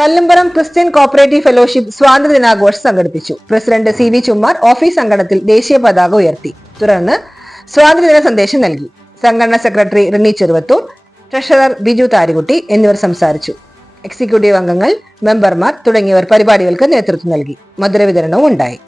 Kallumpuram Christian cooperative fellowship സ്വാതന്ത്ര്യദിനാഘോഷം സംഘടിപ്പിച്ചു. President CB Chummar office അങ്കണത്തിൽ ദേശീയ പതാക ഉയർത്തി. തുടർന്ന് സ്വാതന്ത്ര്യദിന സന്ദേശം നൽകി. സംഘടനാ സെക്രട്ടറി റിനി ചെറുവത്തൂർ, ട്രഷറർ ബിജു താരികുട്ടി എന്നിവർ സംസാരിച്ചു. എക്സിക്യൂട്ടീവ് അംഗങ്ങൾ, മെമ്പർമാർ തുടങ്ങിയവർ പരിപാടികൾക്ക് നേതൃത്വം നൽകി. മധുര വിതരണവും ഉണ്ടായി.